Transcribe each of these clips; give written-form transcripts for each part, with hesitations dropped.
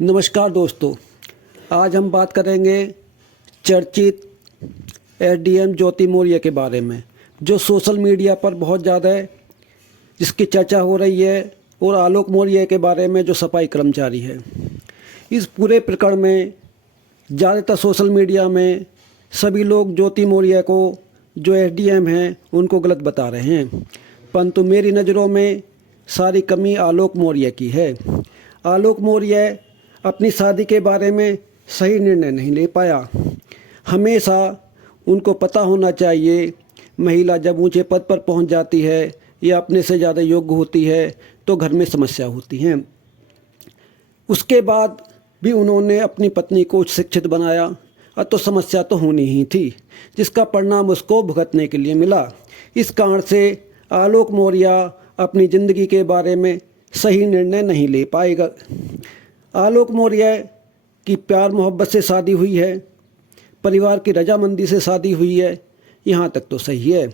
नमस्कार दोस्तों, आज हम बात करेंगे चर्चित एसडीएम ज्योति मौर्य के बारे में, जो सोशल मीडिया पर बहुत ज़्यादा है, जिसकी चर्चा हो रही है। और आलोक मौर्य के बारे में, जो सफाई कर्मचारी है। इस पूरे प्रकरण में ज़्यादातर सोशल मीडिया में सभी लोग ज्योति मौर्य को, जो एसडीएम हैं, उनको गलत बता रहे हैं, परंतु मेरी नज़रों में सारी कमी आलोक मौर्य की है। आलोक मौर्य अपनी शादी के बारे में सही निर्णय नहीं ले पाया। हमेशा उनको पता होना चाहिए, महिला जब ऊंचे पद पर पहुंच जाती है या अपने से ज़्यादा योग्य होती है तो घर में समस्या होती हैं। उसके बाद भी उन्होंने अपनी पत्नी को उच्च शिक्षित बनाया, तो समस्या तो होनी ही थी, जिसका परिणाम उसको भुगतने के लिए मिला। इस कारण से आलोक मौर्य अपनी ज़िंदगी के बारे में सही निर्णय नहीं ले पाएगा। आलोक मौर्य की प्यार मोहब्बत से शादी हुई है, परिवार की रजामंदी से शादी हुई है, यहाँ तक तो सही है।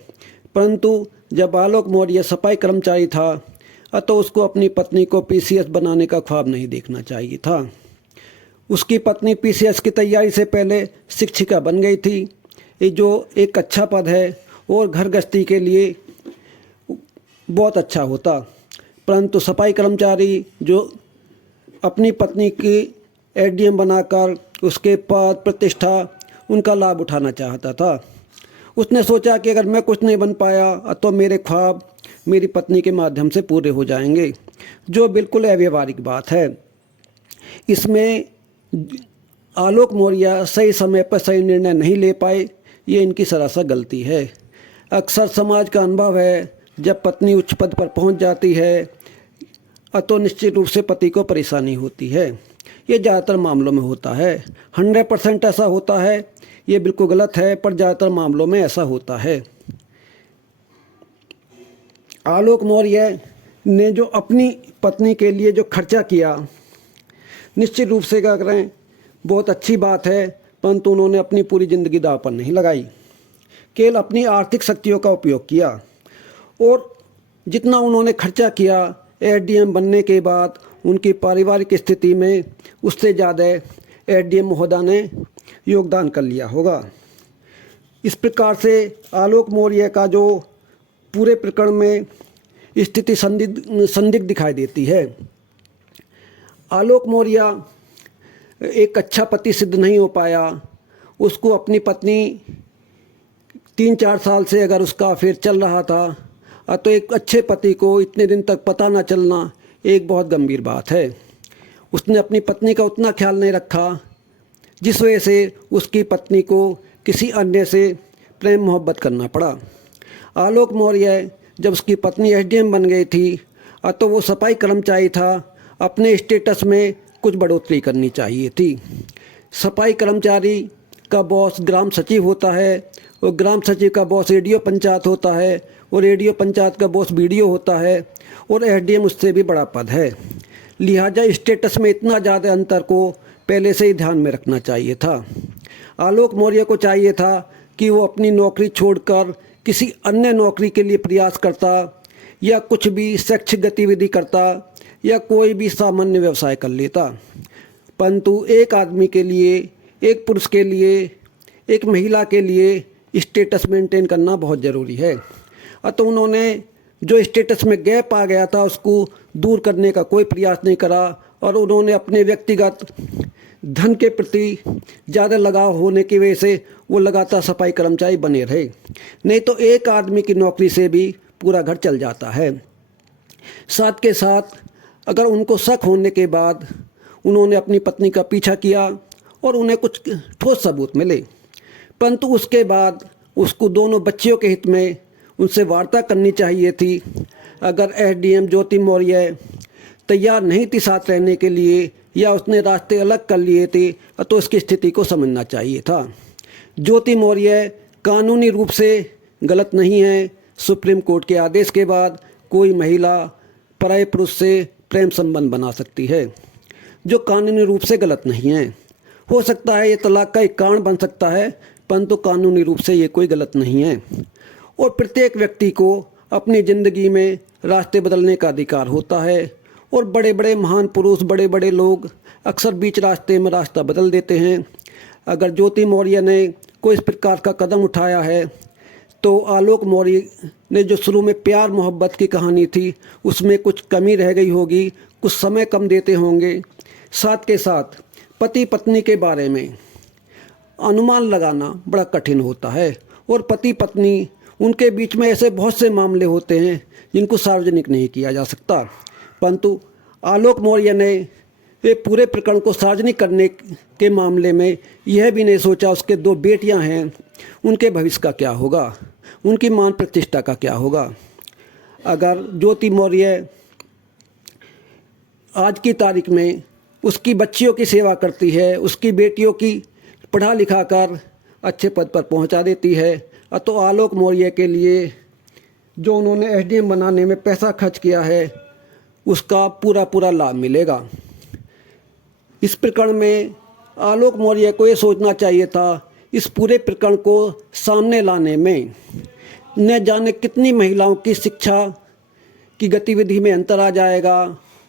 परंतु जब आलोक मौर्य सफाई कर्मचारी था तो उसको अपनी पत्नी को पीसीएस बनाने का ख्वाब नहीं देखना चाहिए था। उसकी पत्नी पीसीएस की तैयारी से पहले शिक्षिका बन गई थी, ये जो एक अच्छा पद है और घर गृहस्थी के लिए बहुत अच्छा होता। परंतु सफाई कर्मचारी जो अपनी पत्नी की एसडीएम बनाकर उसके पद प्रतिष्ठा उनका लाभ उठाना चाहता था। उसने सोचा कि अगर मैं कुछ नहीं बन पाया तो मेरे ख्वाब मेरी पत्नी के माध्यम से पूरे हो जाएंगे, जो बिल्कुल अव्यावहारिक बात है। इसमें आलोक मौर्य सही समय पर सही निर्णय नहीं ले पाए, ये इनकी सरासर गलती है। अक्सर समाज का अनुभव है, जब पत्नी उच्च पद पर पहुंच जाती है तो निश्चित रूप से पति को परेशानी होती है। ये ज़्यादातर मामलों में होता है। 100% ऐसा होता है, ये बिल्कुल गलत है, पर ज़्यादातर मामलों में ऐसा होता है। आलोक मौर्य ने जो अपनी पत्नी के लिए जो खर्चा किया, निश्चित रूप से क्या करें, बहुत अच्छी बात है, परंतु उन्होंने अपनी पूरी ज़िंदगी दांव पर नहीं लगाई, केवल अपनी आर्थिक शक्तियों का उपयोग किया। और जितना उन्होंने खर्चा किया एसडीएम बनने के बाद, उनकी पारिवारिक स्थिति में उससे ज़्यादा एसडीएम महोदय ने योगदान कर लिया होगा। इस प्रकार से आलोक मौर्य का जो पूरे प्रकरण में स्थिति संदिग्ध दिखाई देती है। आलोक मौर्य एक अच्छा पति सिद्ध नहीं हो पाया। उसको अपनी पत्नी 3-4 साल से अगर उसका अफेयर चल रहा था तो एक अच्छे पति को इतने दिन तक पता ना चलना एक बहुत गंभीर बात है। उसने अपनी पत्नी का उतना ख्याल नहीं रखा, जिस वजह से उसकी पत्नी को किसी अन्य से प्रेम मोहब्बत करना पड़ा। आलोक मौर्य जब उसकी पत्नी एसडीएम बन गई थी तो वो सफाई कर्मचारी था, अपने स्टेटस में कुछ बढ़ोतरी करनी चाहिए थी। सफाई कर्मचारी का बॉस ग्राम सचिव होता है, और ग्राम सचिव का बॉस रेडियो पंचायत होता है, और रेडियो पंचायत का बॉस बीडीओ होता है, और एसडीएम उससे भी बड़ा पद है। लिहाजा स्टेटस में इतना ज़्यादा अंतर को पहले से ही ध्यान में रखना चाहिए था। आलोक मौर्य को चाहिए था कि वो अपनी नौकरी छोड़कर किसी अन्य नौकरी के लिए प्रयास करता, या कुछ भी शैक्षिक गतिविधि करता, या कोई भी सामान्य व्यवसाय कर लेता। परंतु एक आदमी के लिए, एक पुरुष के लिए, एक महिला के लिए स्टेटस मेंटेन करना बहुत ज़रूरी है। तो उन्होंने जो स्टेटस में गैप आ गया था उसको दूर करने का कोई प्रयास नहीं करा, और उन्होंने अपने व्यक्तिगत धन के प्रति ज़्यादा लगाव होने की वजह से वो लगातार सफाई कर्मचारी बने रहे। नहीं तो एक आदमी की नौकरी से भी पूरा घर चल जाता है। साथ के साथ अगर उनको शक होने के बाद उन्होंने अपनी पत्नी का पीछा किया और उन्हें कुछ ठोस सबूत मिले, परंतु उसके बाद उसको दोनों बच्चियों के हित में उनसे वार्ता करनी चाहिए थी। अगर एसडीएम ज्योति मौर्य तैयार नहीं थी साथ रहने के लिए, या उसने रास्ते अलग कर लिए थे, तो इसकी स्थिति को समझना चाहिए था। ज्योति मौर्य कानूनी रूप से गलत नहीं है। सुप्रीम कोर्ट के आदेश के बाद कोई महिला पराये पुरुष से प्रेम संबंध बना सकती है, जो कानूनी रूप से गलत नहीं है। हो सकता है ये तलाक का एक कारण बन सकता है, परंतु कानूनी रूप से ये कोई गलत नहीं है। और प्रत्येक व्यक्ति को अपनी ज़िंदगी में रास्ते बदलने का अधिकार होता है, और बड़े बड़े महान पुरुष, बड़े बड़े लोग अक्सर बीच रास्ते में रास्ता बदल देते हैं। अगर ज्योति मौर्य ने कोई इस प्रकार का कदम उठाया है तो आलोक मौर्य ने जो शुरू में प्यार मोहब्बत की कहानी थी उसमें कुछ कमी रह गई होगी, कुछ समय कम देते होंगे। साथ के साथ पति पत्नी के बारे में अनुमान लगाना बड़ा कठिन होता है और पति पत्नी उनके बीच में ऐसे बहुत से मामले होते हैं जिनको सार्वजनिक नहीं किया जा सकता, परंतु आलोक मौर्य ने ये पूरे प्रकरण को सार्वजनिक करने के मामले में यह भी नहीं सोचा उसके 2 बेटियां हैं, उनके भविष्य का क्या होगा, उनकी मान प्रतिष्ठा का क्या होगा। अगर ज्योति मौर्य आज की तारीख में उसकी बच्चियों की सेवा करती है, उसकी बेटियों की पढ़ा लिखा कर अच्छे पद पर पहुंचा देती है, तो आलोक मौर्य के लिए जो उन्होंने एसडीएम बनाने में पैसा खर्च किया है उसका पूरा पूरा लाभ मिलेगा। इस प्रकरण में आलोक मौर्य को ये सोचना चाहिए था इस पूरे प्रकरण को सामने लाने में न जाने कितनी महिलाओं की शिक्षा की गतिविधि में अंतर आ जाएगा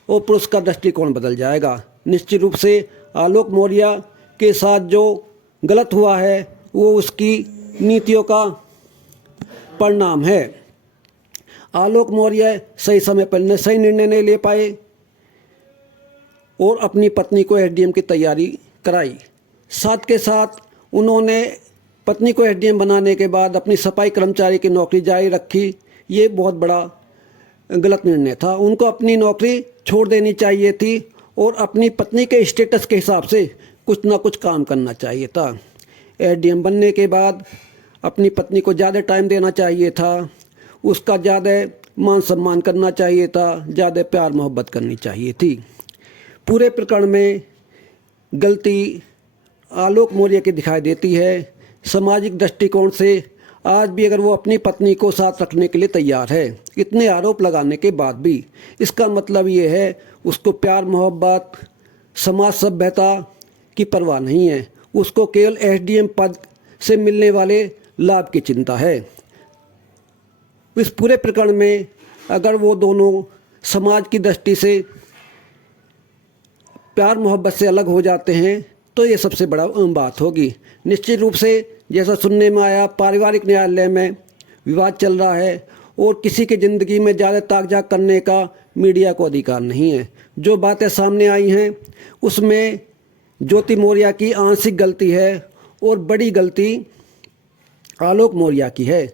और पुरुष का दृष्टिकोण बदल जाएगा। निश्चित रूप से आलोक मौर्य के साथ जो गलत हुआ है वो उसकी नीतियों का परिणाम है। आलोक मौर्य सही समय पर सही निर्णय नहीं ले पाए और अपनी पत्नी को एसडीएम की तैयारी कराई। साथ के साथ उन्होंने पत्नी को एसडीएम बनाने के बाद अपनी सफाई कर्मचारी की नौकरी जारी रखी। ये बहुत बड़ा गलत निर्णय था। उनको अपनी नौकरी छोड़ देनी चाहिए थी और अपनी पत्नी के स्टेटस के हिसाब से कुछ ना कुछ काम करना चाहिए था। एसडीएम बनने के बाद अपनी पत्नी को ज़्यादा टाइम देना चाहिए था, उसका ज़्यादा मान सम्मान करना चाहिए था, ज़्यादा प्यार मोहब्बत करनी चाहिए थी। पूरे प्रकरण में गलती आलोक मौर्य की दिखाई देती है। सामाजिक दृष्टिकोण से आज भी अगर वो अपनी पत्नी को साथ रखने के लिए तैयार है, इतने आरोप लगाने के बाद भी, इसका मतलब ये है उसको प्यार मोहब्बत, समाज सभ्यता की परवाह नहीं है। उसको केवल एसडीएम पद से मिलने वाले लाभ की चिंता है। इस पूरे प्रकरण में अगर वो दोनों समाज की दृष्टि से प्यार मोहब्बत से अलग हो जाते हैं तो ये सबसे बड़ा बात होगी। निश्चित रूप से जैसा सुनने में आया, पारिवारिक न्यायालय में विवाद चल रहा है और किसी की ज़िंदगी में ज़्यादा ताकझाक करने का मीडिया को अधिकार नहीं है। जो बातें सामने आई हैं उसमें ज्योति मौर्य की आंशिक गलती है और बड़ी गलती आलोक मौर्य की है।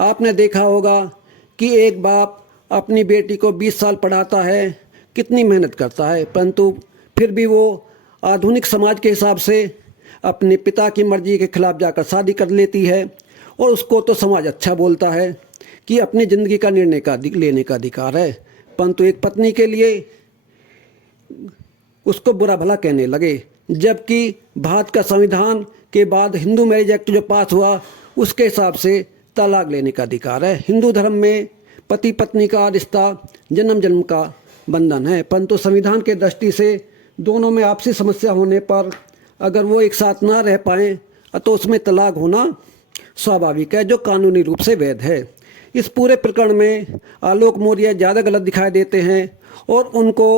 आपने देखा होगा कि एक बाप अपनी बेटी को 20 साल पढ़ाता है, कितनी मेहनत करता है, परंतु फिर भी वो आधुनिक समाज के हिसाब से अपने पिता की मर्जी के खिलाफ जाकर शादी कर लेती है और उसको तो समाज अच्छा बोलता है कि अपनी ज़िंदगी का निर्णय लेने का अधिकार है, परंतु एक पत्नी के लिए उसको बुरा भला कहने लगे। जबकि भारत का संविधान के बाद हिंदू मैरिज एक्ट जो पास हुआ उसके हिसाब से तलाक लेने का अधिकार है। हिंदू धर्म में पति पत्नी का रिश्ता जन्म जन्म का बंधन है, परंतु संविधान के दृष्टि से दोनों में आपसी समस्या होने पर अगर वो एक साथ ना रह पाएँ तो उसमें तलाक होना स्वाभाविक है, जो कानूनी रूप से वैध है। इस पूरे प्रकरण में आलोक मौर्य ज़्यादा गलत दिखाई देते हैं और उनको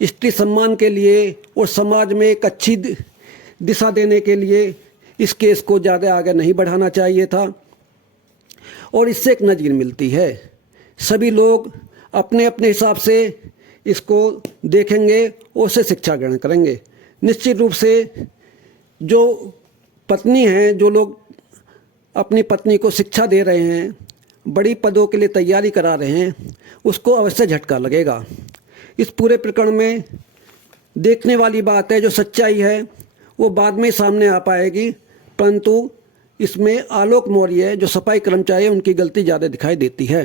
स्त्री सम्मान के लिए और समाज में एक अच्छी दिशा देने के लिए इस केस को ज़्यादा आगे नहीं बढ़ाना चाहिए था और इससे एक नज़ीर मिलती है। सभी लोग अपने अपने हिसाब से इसको देखेंगे और उससे शिक्षा ग्रहण करेंगे। निश्चित रूप से जो पत्नी हैं, जो लोग अपनी पत्नी को शिक्षा दे रहे हैं, बड़ी पदों के लिए तैयारी करा रहे हैं, उसको अवश्य झटका लगेगा। इस पूरे प्रकरण में देखने वाली बात है, जो सच्चाई है वो बाद में सामने आ पाएगी, परंतु इसमें आलोक मौर्य जो सफाई कर्मचारी है उनकी गलती ज़्यादा दिखाई देती है।